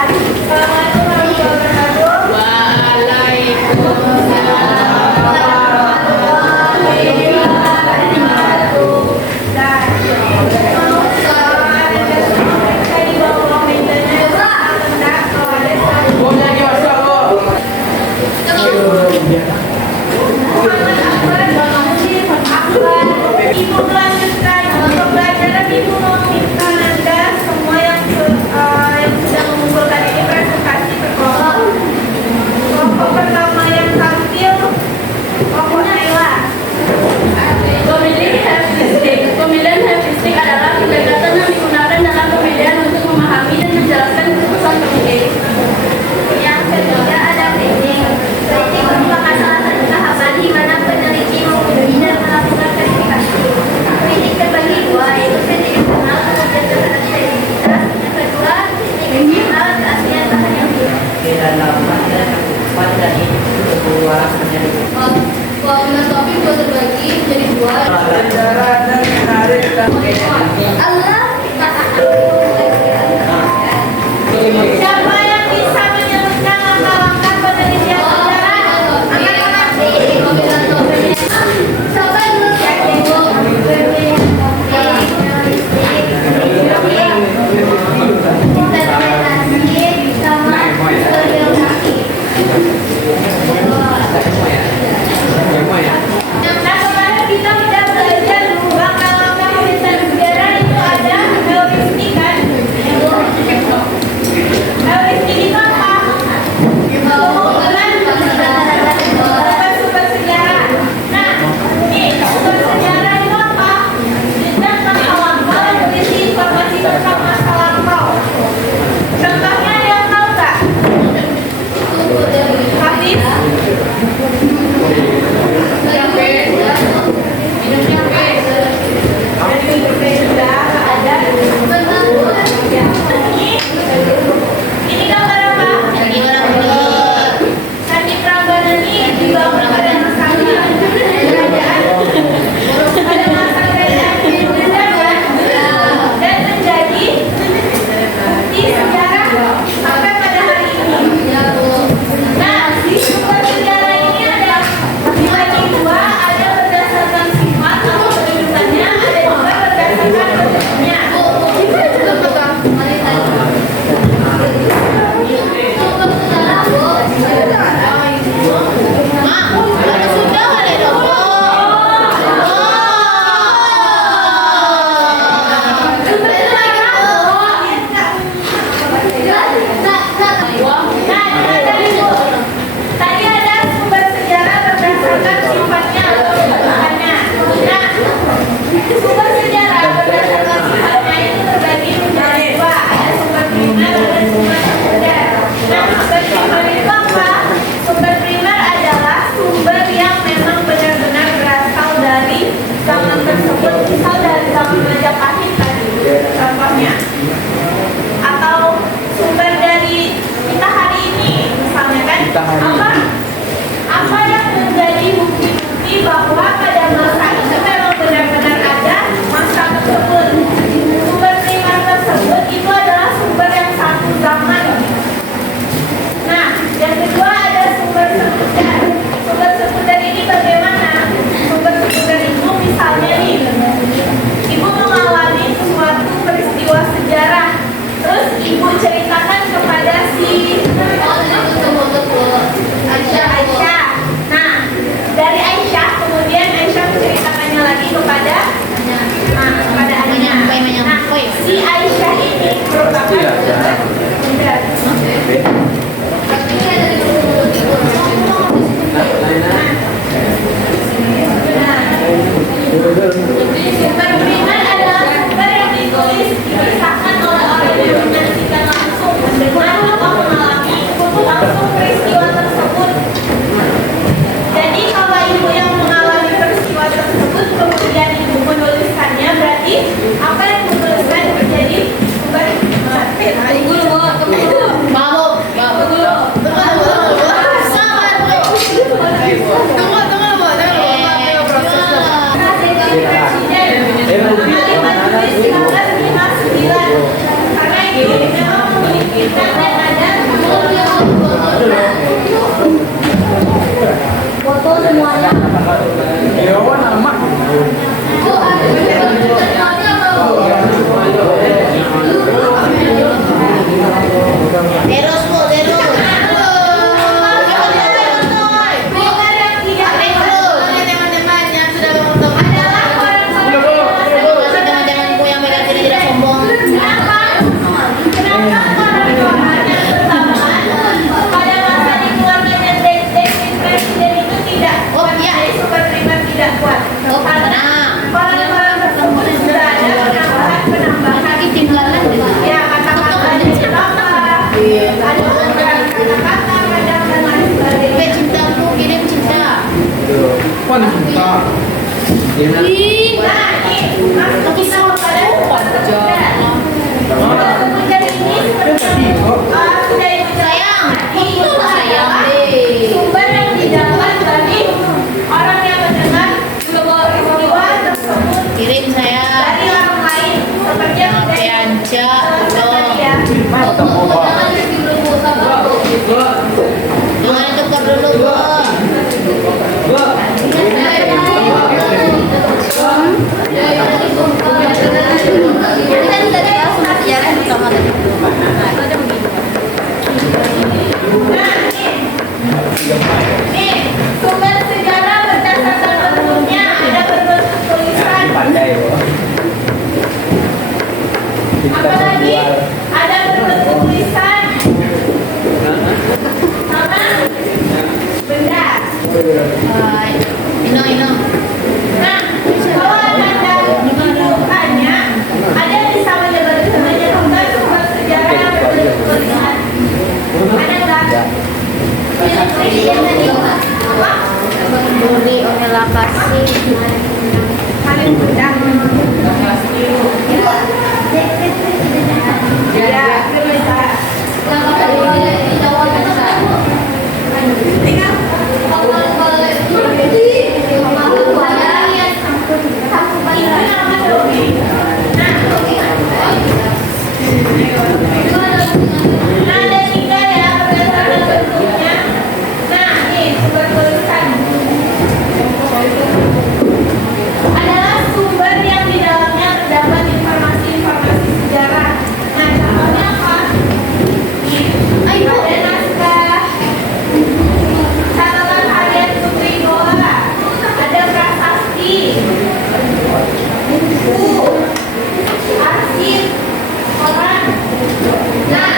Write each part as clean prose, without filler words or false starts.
Assalamualaikum warahmatullahi wabarakatuh. Ibu melanjutkan untuk pelajaran. Ibu meminta Anda semua yang sudah mengumpulkan ini presentasi berkelompok. Kelompok pertama yang tampil kelompok Naila. Pemilihan heuristik adalah pendekatan yang digunakan dalam pemilihan untuk memahami dan menjelaskan keputusan pemilih. Yang ketiga ada rating. Rating merupakan salah satu tahapan di mana peneliti menguji dan melakukan verifikasi. Rating terbagi dua, yaitu rating internal kemudian terhadap integritas. Yang kedua, rating eksternal keaslian bahan yang Kelompok topik juga terbagi menjadi dua. Allah. Siapa yang bisa menyebutkan langkah-langkah penelitian sejarah? Coba dulu ya. Interpretasi sama biografi. Nah, kemarin kita sudah belajar langkah-langkah penelitian sejarah itu ada heuristik kan? Heuristik itu apa? Pengumpulan sumber sejarah. Nah, nih sumber sejarah itu apa? Jejak masa lampau yang berisi informasi tentang masa lampau. Contohnya yang tahu nggak? Hafiz? Ini gambar apa? Candi Prambanan ini dibangun pada masa kerajaan. Pada masa kerajaan Belanda kan? Dan menjadi bukti sejarah sampai pada hari ini. Nah, di sumber sejarah ini ada dibagi dua, ada berdasarkan sifat atau kedudukannya, ada juga berdasarkan bentuknya. Tadi ada sumber sejarah berdasarkan sifatnya atau kedudukannya. Nah, sumber sejarah berdasarkan sifatnya itu terbagi menjadi dua, ada sumber primer dan sumber sekunder. Nah, sumber primer itu apa? Sumber primer adalah sumber yang memang benar-benar berasal dari zaman tersebut, misal dari zaman Majapahit tadi, contohnya. Atau sumber dari kita hari ini, misalnya kan? Apa yang menjadi bukti-bukti bahwa pada masa itu memang benar-benar ada masa tersebut. Sumber primer tersebut itu adalah sumber yang satu zaman. Nah, yang kedua ada sumber sekunder. Sumber sekunder ini bagaimana? Sumber sekunder itu misalnya nih, ibu mengalami suatu peristiwa sejarah, terus ibu ceritakan kepada si Aisyah. Nah, dari Aisyah kemudian Aisyah menceritakannya lagi kepada adiknya. Nah, si Aisyah ini merupakan sumber sekunder. Sumber primer adalah sumber yang ditulis dipisahkan oleh orang yang menyaksikan langsung. Foto semuanya. Terus Bu, terus. Teman-teman yang sudah beruntung adalah orang-orang teman-temanku yang mereka tidak sombong. Kenapa orang-orang yang bersamaan pada masa dikeluarkannya presiden itu tidak super prima tidak kuat? Karena orang-orang tersebut sudah ada penambahan ya kata-kata di ada kata-kata kadang dan lain sebagainya. Cintaku kirim cinta. Nah, ini masuk kita kepada kemudian ini sudah itu sayang. Itu adalah sumber yang didapat dari orang yang mendengar peristiwa tersebut Kirim saya. dari orang lain seperti yang Oke aja. tadi ya. Jangan tukar dulu, Bu. Nih, sumber sejarah berdasarkan bentuknya ada berbentuk tulisan. Apalagi ada berbentuk tulisan sama benda. Ino. Nah, kalau anda bukannya ada yang bisa menyebutkan sumber sejarah yang berbentuk tulisan. Ada nggak? Apa? Beli omela kasih. Paling mudah. Ya, bisa. Tinggal. Ini nama Dobi. Nah, ada tiga ya berdasarkan bentuknya. Nah, ini sumber tulisan adalah sumber yang di dalamnya terdapat informasi-informasi sejarah. Nah, contohnya apa? Nih, ada naskah, catatan harian Putri Goa, ada prasasti, buku, arsip, koran. Nah,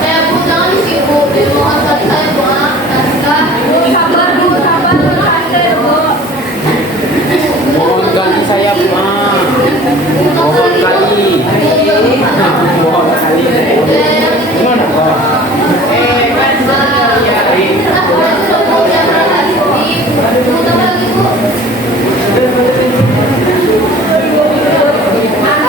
Saya Bu, jangan sibuk. Mohon kali saya doa. Naskah. Sabar Bu, sabar Bu. Mohon kali saya mohon kali gimana Pak?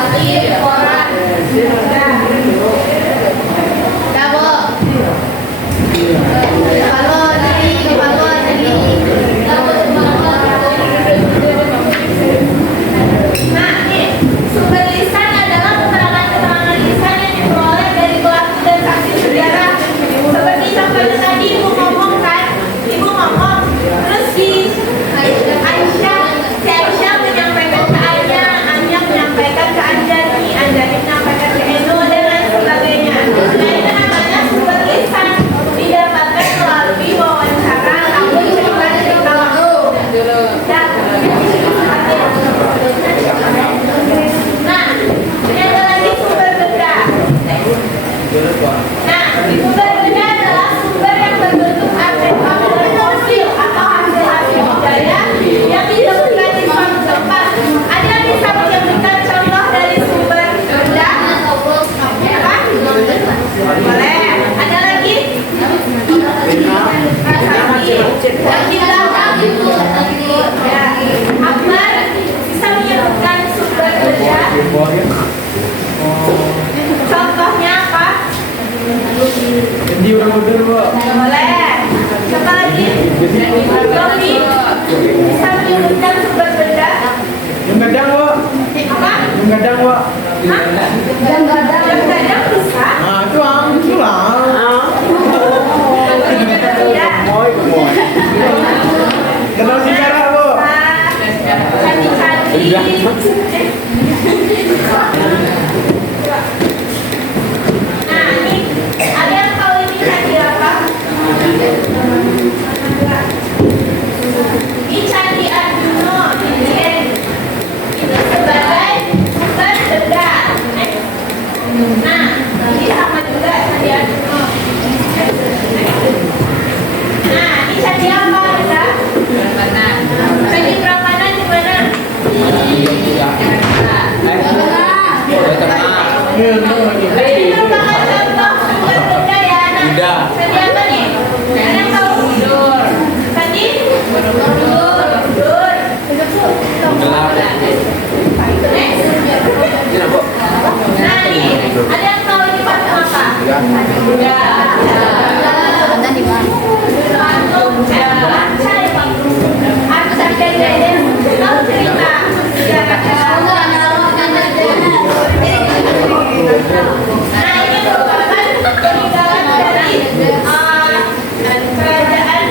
arsip, koran. Nah, nih, sumber lisan adalah keterangan-keterangan lisan yang diperoleh dari pelaku dan saksi sejarah. Seperti contohnya tadi Ibu ngomong kan, Ibu ngomong, terus si Aisyah menyampaikan ke Anya menyampaikan ke Anjani menyampaikan ke Eno dan lain sebagainya. Nah, itu namanya sumber lisan didapatkan melalui wawancara ataupun cerita langsung. Nah, ini ada lagi sumber benda. Nah, sumber benda adalah sumber yang berbentuk artefak fosil atau hasil-hasil budaya yang ditemukan di suatu tempat. Ada yang bisa menyebutkan contoh dari sumber benda? Apa? Boleh. Ada lagi? Prasasti. Lagi belakang itu. Ya. Akbar bisa menyebutkan sumber benda? Contohnya apa? Jadi orang udah Pak. Boleh. Siapa lagi? Rofi bisa menyebutkan sumber benda? Yang gadang Pak. Apa? Yang gadang Pak. Hah? Yang gadang bisa? Nah itu lah. Nah, ini sama juga Sandian. Nah, ini Sandi apa, Nanda? Sandi Prambanan di mana? Ini merupakan contoh sumber benda ya. Nah, Sandi apa nih? Ada yang tahu? Sandi? Dur. Next. Nah, nih, ada yang tahu ini patung apa? Ada di mana? Patung arca ini. Arca Deden. Tahu cerita sejarah. Nah, ini merupakan peninggalan dari kerajaan.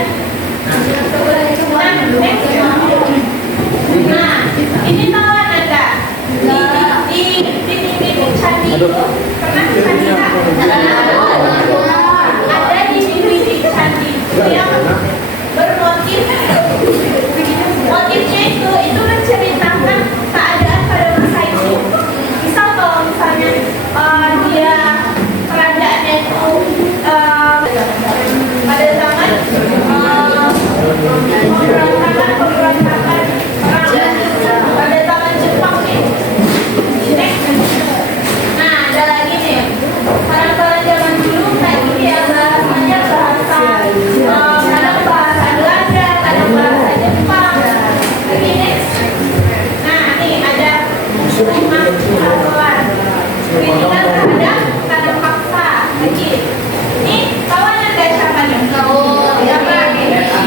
Nah, ini tahu Anda? Di dinding candi itu pernah candi nggak? Ada di dinding candi yang bermotif. Motifnya itu menceritakan keadaan pada masa itu. Misal kalau misalnya dia kerajaannya itu pada zaman pemberontakan pada zaman Jepang nih. Nah, ada lagi nih. Orang-orang zaman dulu kayak gini ya, bahasanya bahasa kadang bahasa Belanda, kadang bahasa Jepang. Lagi next. Nah, nih ada lima haluan. Perlindungan terhadap tanam paksa. Lagi. Ini kawan Anda siapa nih? Siapa?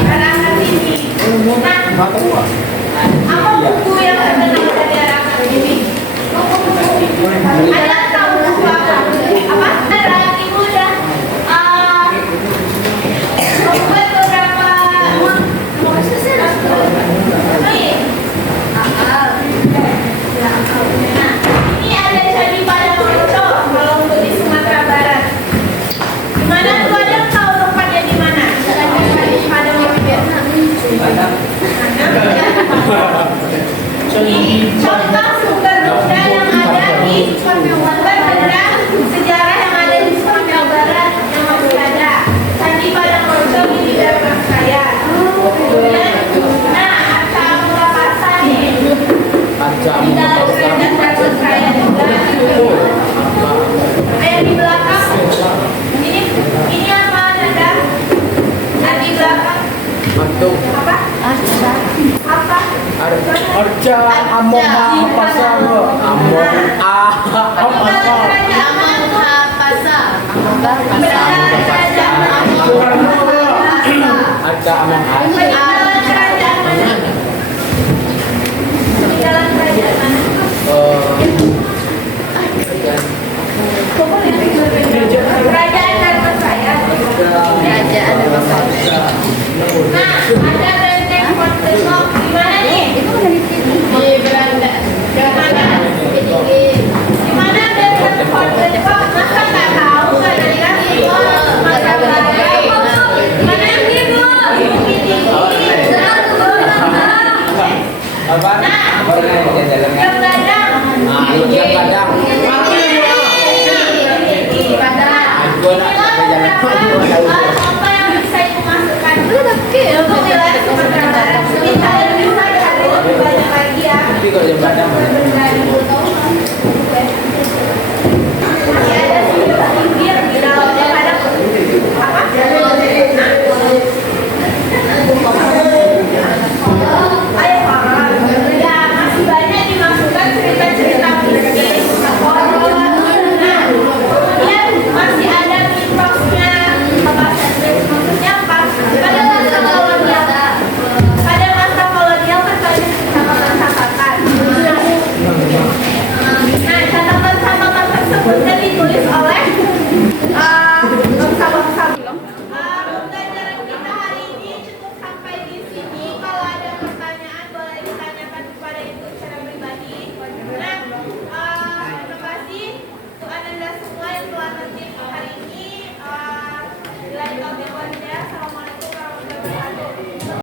Anak-anak ini. Nah, apa buku yang terkenal dari anak-anak ini? Ada tahu buku apa? Apa? Ada ibu udah membuat beberapa Nah, ini ada Candi Padangmonco kalau untuk di Sumatera Barat. Di mana tuh ada yang tahu tempatnya di mana? Padangmonco. Ini contoh sumber benda yang ada di sumber benda sejarah yang ada di Sumatera Barat yang masih ada. Candi Padangmonco ini di daerah saya. Kemudian, nah, Arca Murapasa nih. Di dalam daerah saya juga. Yang di belakang. Ini apa Nanda? Yang di belakang. Apa? Apa? Arca Amoma Pasar. Arca Kerajaan Dharmasraya. Nah, ada benteng Fort Depok di mana nih? Di Belanda. Di mana benteng Fort Depok? Masa nggak tahu nggak dari kasih? Masa mana ini bu? Apa? Yang Badang. Apa yang bisa ibu masukkan untuk wilayah Sumatera Barat? Ini kalian bisa cari lebih banyak lagi ya. Tapi kalau yang Padang Masih ada singgir di dalamnya Padang. Apa? Ayo Pak. Ya masih banyak dimasukkan cerita-cerita mistis. Nah, kemudian masih ada mitosnya. Maksudnya apa? Pada masa kolonial kan banyak catatan-catatan. Nah, catatan-catatan tersebut kan ditulis oleh